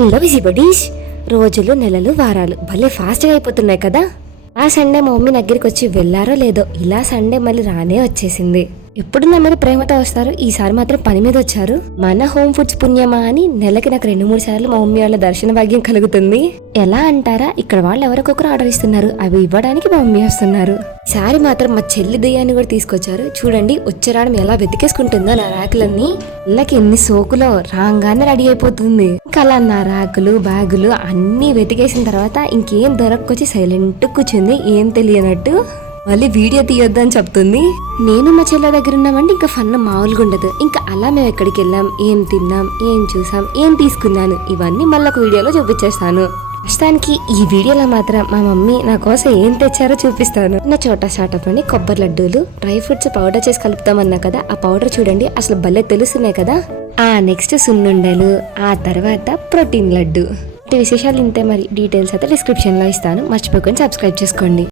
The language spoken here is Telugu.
హలో విజిబడీష్, రోజులు నెలలు వారాలు భలే ఫాస్ట్గా అయిపోతున్నాయి కదా. ఆ సండే మా మమ్మీ దగ్గరికి వచ్చి వెళ్ళారో లేదో, ఇలా సండే మళ్ళీ రానే వచ్చేసింది. ఎప్పుడు నా మీద ప్రేమతో వస్తారు, ఈసారి మాత్రం పని మీద వచ్చారు. మన హోమ్ ఫుడ్స్ పుణ్యమా అని నెలకి నాకు 2-3 సార్లు మా మమ్మీ వాళ్ళ దర్శన భాగ్యం కలుగుతుంది. ఎలా అంటారా, ఇక్కడ వాళ్ళు ఎవరికొకరు ఆర్డర్ ఇస్తున్నారు, అవి ఇవ్వడానికి మా మమ్మీ వస్తున్నారు. ఈసారి మాత్రం మా చెల్లి దయ్యాన్ని కూడా తీసుకొచ్చారు. చూడండి వచ్చరాడం ఎలా వెతికేసుకుంటుందో నా ర్యాకులన్నీ. ఇళ్ళకి ఎన్ని సోకులో రాగానే రెడీ అయిపోతుంది. ఇంకా అలా నా ర్యాకులు బ్యాగులు అన్ని వెతికేసిన తర్వాత ఇంకేం దొరక్కొచ్చి సైలెంట్ కూర్చుంది, ఏం తెలియనట్టు. మళ్ళీ వీడియో తీయొద్దని చెప్తుంది. నేను మా చెల్లె దగ్గర ఉన్నామంటే ఇంకా ఫన్ మామూలుగా ఉండదు. ఇంకా అలా మేము ఎక్కడికి వెళ్ళాం, ఏం తిన్నాం, ఏం చూసాం, ఏం తీసుకున్నాను, ఇవన్నీ మళ్ళీ ఒక వీడియోలో చూపించేస్తాను. ప్రస్తుతానికి ఈ వీడియోలో మాత్రం మా మమ్మీ నా కోసం ఏం తెచ్చారో చూపిస్తాను. నా చోటా స్టార్టప్ అని కొబ్బరి లడ్డూలు, డ్రై ఫ్రూట్స్ పౌడర్ చేసి కలుపుతామన్నా కదా, ఆ పౌడర్ చూడండి అసలు భలే తెలుస్తున్నాయి కదా. నెక్స్ట్ సున్నుండలు, ఆ తర్వాత ప్రోటీన్ లడ్డు. విశేషాలు ఇంతే. మరి డీటెయిల్స్ అయితే డిస్క్రిప్షన్లో ఇస్తాను, మర్చిపోకుండా సబ్స్క్రైబ్ చేసుకోండి.